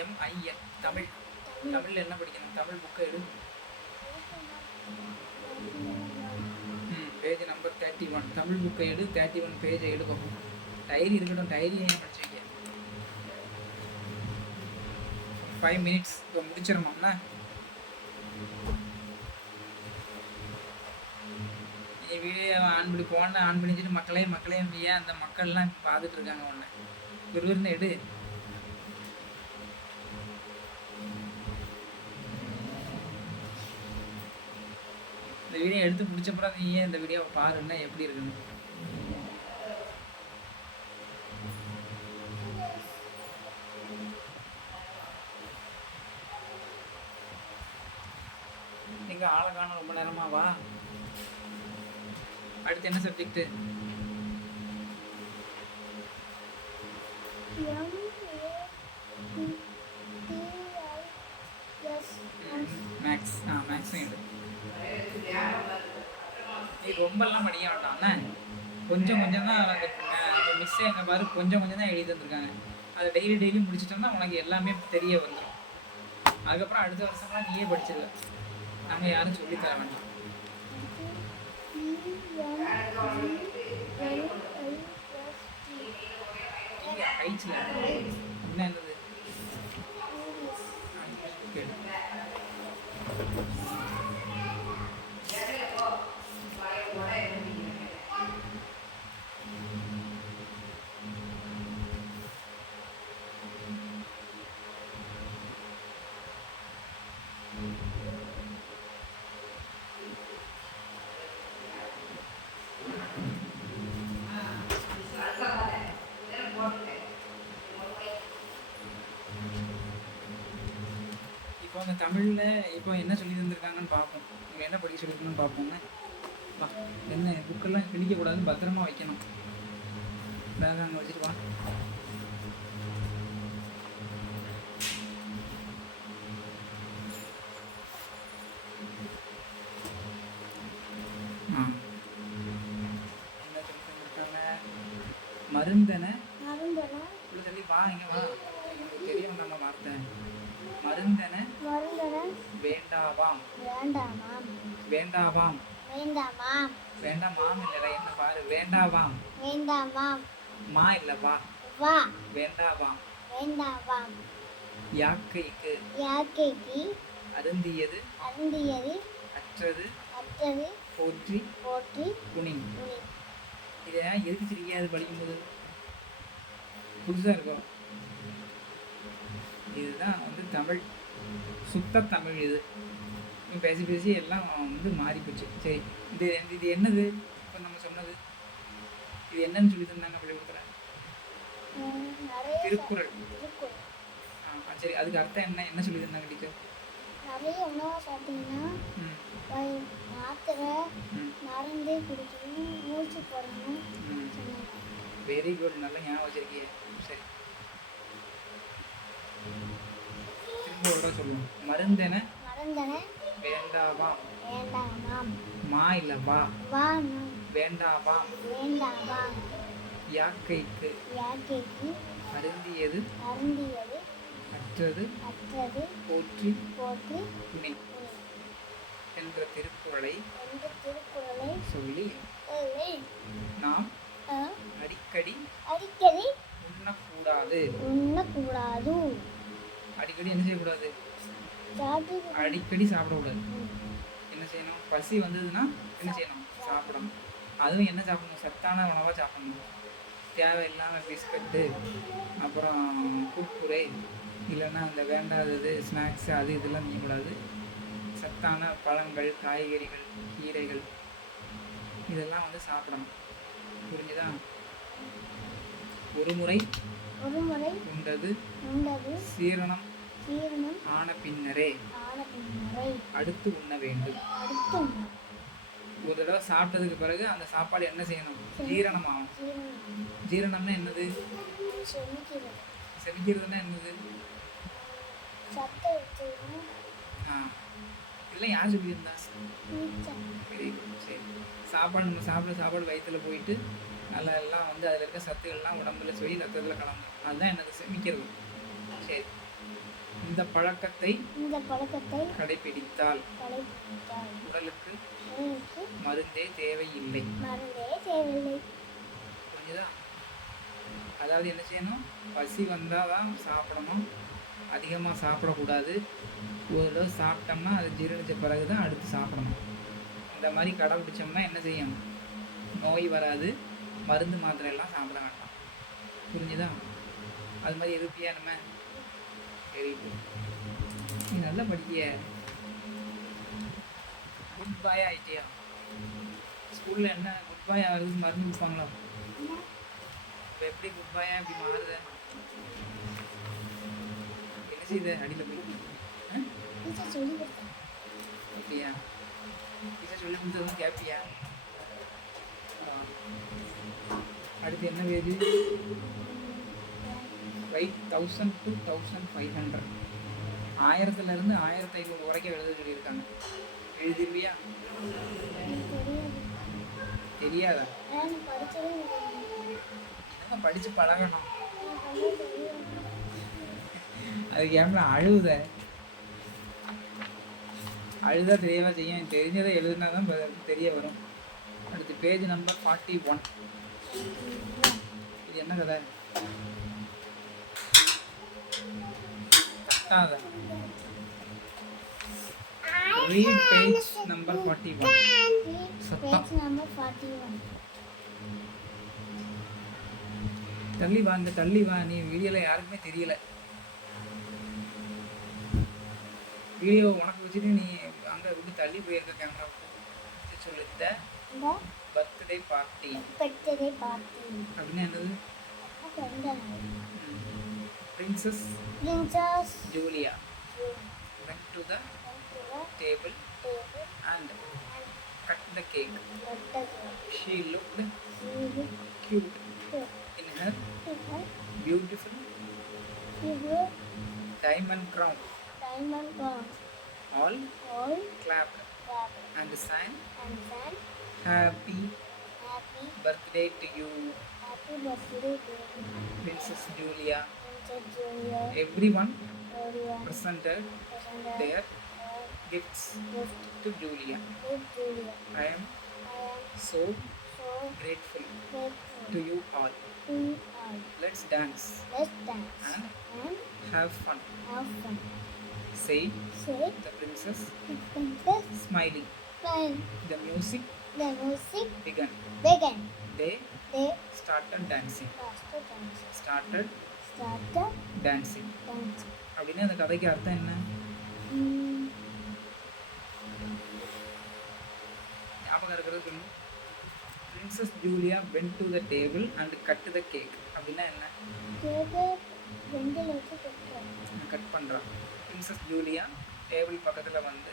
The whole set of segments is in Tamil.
MIN தமிழ். தமிழில் என்ன படிக்கணும்? தமிழ் புக்கை எடு. Page number 31. தமிழ் புக்கை எடு. 31 பேஜை எடு பார்ப்போம். டைரி இருக்கட்டும், டைரியை படிச்சு வைக்க. 5 minutes இப்போ முடிச்சிடணும்னா நீ வீடியோ ஆன் பண்ணி ஃபோனை ஆன் பண்ணி வச்சுட்டு மக்களே ஏன் அந்த மக்கள்லாம் இப்போ பார்த்துட்டு இருக்காங்க. ஒன்று விறுவிறுன்னு எடு. இந்த வீடியோ எடுத்து முடிச்சப்பறம் நீ ஏன் இந்த வீடியோவை பாருன்னா எப்படி இருக்குன்னு. எங்க ஆளை காணோம் ரொம்ப நேரமா. வா, அடுத்து என்ன சப்ஜெக்ட்? மேக்ஸ். மேக்ஸ் எடு. நீ ரொம்பலாம் படிக்க வேண்டாம், கொஞ்சம் தான். அந்த மிஸ் எங்கே பாரு கொஞ்சம் தான் எழுதி தந்துருக்காங்க. அதை டெய்லி முடிச்சிட்டோம்னா உனக்கு எல்லாமே தெரிய வந்துடும். அதுக்கப்புறம் அடுத்த வருஷம்லாம் நீயே படிச்சிருக்க. நாங்கள் யாரும் சொல்லித்தர வேண்டாம். கைச்சில் என்ன என்னது? இப்போ அந்த தமிழில் இப்போ என்ன சொல்லி தந்திருக்காங்கன்னு பார்ப்போம். இங்கே என்ன படிக்க சொல்லியிருக்கணும்னு பார்ப்போங்க. என்ன புக்கெல்லாம் கிழிக்கக்கூடாதுன்னு பத்திரமா வைக்கணும். பேக் அங்கே வச்சுட்டு வா. என்ன சொல்லி தந்திருக்காங்க? மருந்தன உள்ள தள்ளி வா. இங்கே வா, உங்களுக்கு தெரியும் நம்ம வார்த்தை. மருந்தன வேண்டாவாம். வேண்டாவாம் இல்லடா, என்ன பாரு. வேண்டாவாம் மா இல்ல வா. வேண்டாவாம் யாக்கைக்கு அருந்தியது அற்றது போற்றி துணி. இதை எதுக்கு தெரியாது படிக்கும்போது புதுசாக இருக்கும். இதுதான் வந்து தமிழ், சுத்த தமிழ். இது பேசி எல்லாம் வந்து மாறி போச்சு. சரி, இது என்னது? இப்போ நம்ம சொன்னது இது என்னன்னு சொல்லி தந்தாங்க பள்ளிக்கூடத்தில்? திருக்குறள். சரி, அதுக்கு அர்த்தம் என்ன சொல்லி தந்தாங்க டீச்சர்? நிறைய உணவை சாப்பிட்டீங்கன்னா மாத்திரை மருந்தே குடிக்கணும், மூச்சு போடணும். வெரி குட், நல்லா ஞாபகம் வச்சிருக்கீங்க. சரி, திரும்ப ஒரு தடவை சொல்லுவோம். மருந்தென வேண்டாவாம். மா இல்ல வா. வேண்டாவாம் யாக்கைக்கு அருந்தியது அற்றது போற்றி துணை என்ற திருக்குறளை சொல்லி நாம் அடிக்கடி உண்ணக்கூடாது. அடிக்கடி என்ன செய்யக்கூடாது? அடிக்கடி சாப்பிடக்கூடாது. என்ன செய்யணும்? பசி வந்ததுன்னா என்ன செய்யணும்? சாப்பிடணும். அதுவும் என்ன சாப்பிடணும்? சத்தான உணவாக சாப்பிடணும். தேவையில்லாமல் பிஸ்கட்டு, அப்புறம் குர்குரே, இல்லைன்னா அந்த வேண்டாதது ஸ்நாக்ஸு, அது இதெல்லாம் செய்யக்கூடாது. சத்தான பழங்கள், காய்கறிகள், கீரைகள் இதெல்லாம் வந்து சாப்பிடணும். புரிஞ்சுதா? ஒரு முறை உண்டது சீரணம் ஆன பின்னரே அடுத்து உண்ண வேண்டும். ஒரு தடவை சாப்பிட்டதுக்கு பிறகு அந்த சாப்பாடு என்ன செய்யணும்? ஜீரணம் ஆகும். ஜீரணம்னா என்னது? செமிக்கிறதுனா என்னது? இதெல்லாம் யார் சொல்லியிருந்தா? சரி, சாப்பாடு நம்ம சாப்பாடு வயிற்றுல போயிட்டு நல்லா எல்லாம் வந்து அதில் இருக்க சத்துக்கள்லாம் உடம்புல சொல்லி ரத்தத்தில் கலந்து, அதுதான் என்னது? செமிக்கிறது. சரி, இந்த பழக்கத்தை இந்த பழக்கத்தை கடைபிடித்தால் கடைபிடித்தால் உடலுக்கு உடலுக்கு மருந்தே தேவையில்லை. மருந்தே தேவையில்லை. புரிஞ்சுதா? அதாவது என்ன செய்யணும், பசி வந்தால் தான் சாப்பிடணும், அதிகமாக சாப்பிடக்கூடாது. ஒரு தடவை சாப்பிட்டோம்னா அது ஜீரணித்த பிறகு தான் அடுத்து சாப்பிடணும். இந்த மாதிரி கடைபிடிச்சோம்னா என்ன செய்யும், நோய் வராது, மருந்து மாத்திரை எல்லாம் சாப்பிட வேண்டாம். புரிஞ்சுதா? அது மாதிரி இருப்பியா நம்ம? Very good. நீ நல்லா படிக்கிய. குட் பாய் ஆகிட்டியா? ஸ்கூலில் என்ன குட் பாய் ஆகிறதுக்கு மருந்து கொடுப்பாங்களா? இப்போ எப்படி குட் பாயா இப்படி மாறுத? என்ன செய்யுத அடியில் போய்? டீச்சர் சொல்லி கொடுத்தேன். அப்படியா? டீச்சர் சொல்லி கொடுத்ததும் கேட்பியா? அடுத்து என்ன வேது? 5000 to 1500. 1000லேருந்து 1500 வரைக்கும் எழுத சொல்லியிருக்காங்க. எழுதிருவியா? தெரியாதா? என்னங்க படித்து பழகணும். அது கேம்ல அழுவுத. அழுதா தெரியவா செய்யும். தெரிஞ்சதை எழுதுனா தான் தெரிய வரும். அடுத்து பேஜ் நம்பர் 41. இது என்ன கதை? கட்டாத. Read page number 41. சத்தம். Page number 41. தள்ளி வா, இந்த தள்ளி வா. நீ வீடியோவில் யாருக்குமே தெரியல. வீடியோ உனக்கு வச்சுட்டு நீ அங்கே விட்டு தள்ளி போயிருக்க கேமரா சொல்லு. இந்த பர்த்டே பார்ட்டி அப்படின்னா என்னது? Princess Julia went to the table and cut the cake. She looked cute in her beautiful diamond crown. All clapped and sang happy birthday to you, Princess Julia. Everyone presented their gifts to Julia. I am so grateful to you all. Let's dance and have fun. Said the princess, smiling. The music began. They started dancing. அப்படின்னா அந்த கதைக்கு அர்த்தம் என்ன? ஞாபகம் இருக்கிறது சொல்லு. Princess Julia went to the table and cut the cake. அப்படின்னா என்ன? கட் பண்ணுறான். பிரின்சஸ் ஜூலியா டேபிள் பக்கத்தில் வந்து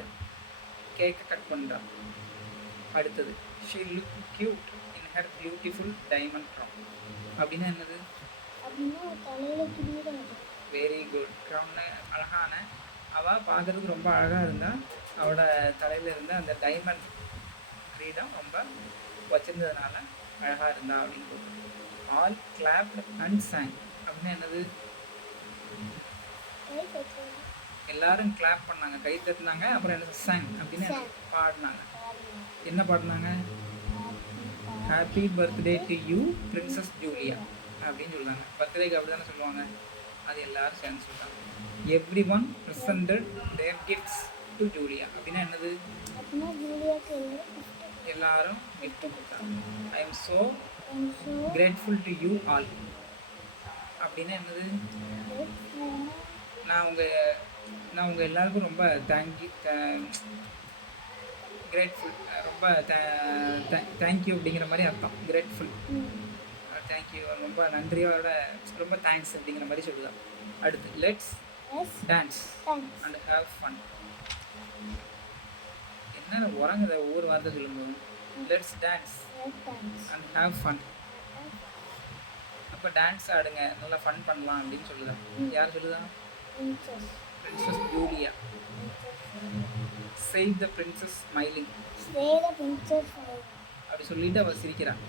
கேக்கை கட் பண்ணுறான். அடுத்தது she looked cute in her beautiful diamond crown. அப்படின்னா என்னது? Very good. க்ரௌன்னு அழகான, அவள் பார்க்குறதுக்கு ரொம்ப அழகாக இருந்தால் அவளோட தலையில் இருந்த அந்த டைமண்ட் கிரீடம் ரொம்ப வச்சிருந்ததுனால அழகாக இருந்தா அப்படின்னு போட்டு. ஆல் கிளாப்ட் அண்ட் sang அப்படின்னா என்னது? எல்லாரும் கிளாப் பண்ணாங்க, கை தட்டினாங்க. அப்புறம் என்ன? sang அப்படின்னு பாடினாங்க. என்ன பாடினாங்க? Happy birthday to you princess Julia அப்படின்னு சொல்லுவாங்க. பர்த்டேக்கு அப்படி தானே சொல்லுவாங்க. அது எல்லாரும் சேர்ந்து சொல்கிறாங்க. Everyone presented their gifts to Julia அப்படின்னா என்னது? எல்லாரும் கிஃப்ட் கொடுத்தாங்க. I am so grateful to you all அப்படின்னா என்னது? நான் உங்கள் எல்லாருக்கும் ரொம்ப கிரேட்ஃபுல், ரொம்ப தேங்க்யூ அப்படிங்கிற மாதிரி அர்த்தம். கிரேட்ஃபுல், தேங்க்யூ, ரொம்ப நன்றியோட, ரொம்ப தேங்க்ஸ் அப்படிங்கிற மாதிரி சொல்லுதான். அடுத்து let's dance and have fun. என்ன உறங்குத ஒவ்வொரு வார்த்தை சொல்லும்போது? Let's dance and have fun. அப்போ டான்ஸ் ஆடுங்க, நல்லா ஃபன் பண்ணலாம் அப்படின்னு சொல்லுதான். யார் சொல்லுதா? Princess Julia. Said the princess smiling. அப்படி சொல்லிட்டு அவள் சிரிக்கிறான்.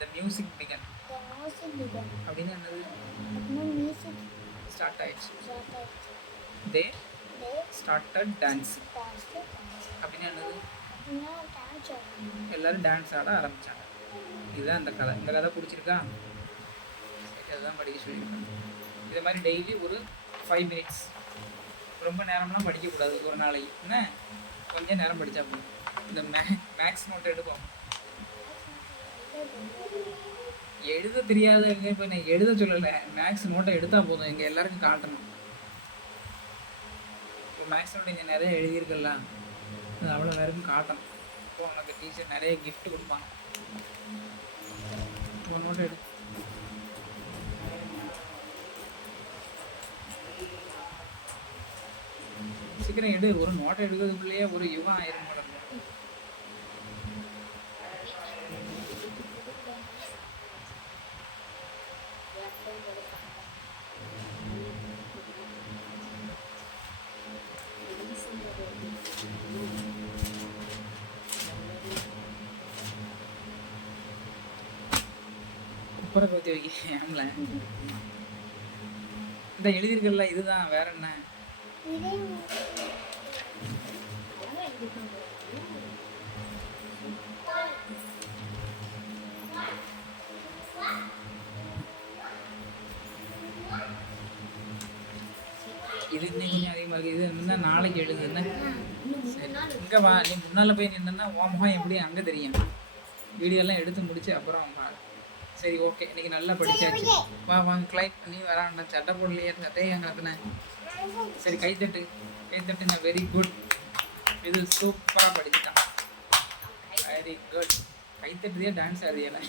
The music began. அப்படின்னா என்னது? ஸ்டார்ட் ஆயிடுச்சு. ஸ்டார்ட் ஆயிடுச்சு. They they started dance. Dance dance. அப்படின்னா என்னது? அப்படின்னா டான்ஸ் ஆடணும். எல்லாரும் டான்ஸ் ஆட ஆரம்பிச்சாங்க. இதுதான் இந்த கதை. இந்த கதை பிடிச்சிருக்கா? சரி, அதுதான் படிக்க சொல்லியிருக்கேன். இது மாதிரி டெய்லி ஒரு 5 minutes, ரொம்ப நேரம்லாம் படிக்கக்கூடாது ஒரு நாளைக்கு. என்ன கொஞ்சம் நேரம் படித்தா போதும். இந்த மேக்ஸ் நோட் எடுப்போம். எழுத தெரியாதவங்க இப்போ நான் எழுத சொல்லலை, மேக்ஸ் நோட்டை எடுத்தால் போதும். எங்கள் எல்லாருக்கும் காட்டணும். இப்போ மேக்ஸ் நோட் இங்கே நிறைய எழுதியிருக்கலாம், அது அவ்வளோ பேருக்கும் காட்டணும். இப்போ உனக்கு டீச்சர் நிறைய gift கொடுப்பாங்க. இப்போ நோட்டை எடு. சீக்கிரம் எடு. ஒரு நோட்டை எடுக்கிறதுக்குள்ளேயே ஒரு யுகம் ஆயிரம் போல இருக்கு. குப்பரை கவுத்தி வைக்கல. இந்த எழுதியிருக்கல இதுதான், வேற என்ன? இதே இது இன்னும் கொஞ்சம் அதிகமாக இருக்குது. இது என்ன நாளைக்கு எழுது என்ன? சரி, இங்கே வா. நீ முன்னால் போய் நின்னா உன் முகம் எப்படி அங்கே தெரியும். வீடியோலாம் எடுத்து முடிச்சு அப்புறம் வா. சரி, ஓகே. இன்னைக்கு நல்லா படிச்சாச்சு. வா வாங்க கிளைப். நீ வரான்டா, சட்டை போடலையே, சட்டையை காத்துனேன். சரி, கைத்தட்டு கைத்தட்டுங்க. Very good. இது சூப்பராக படிச்சுட்டான். Very good. கைத்தட்டுதே டான்ஸ் ஆடியலை.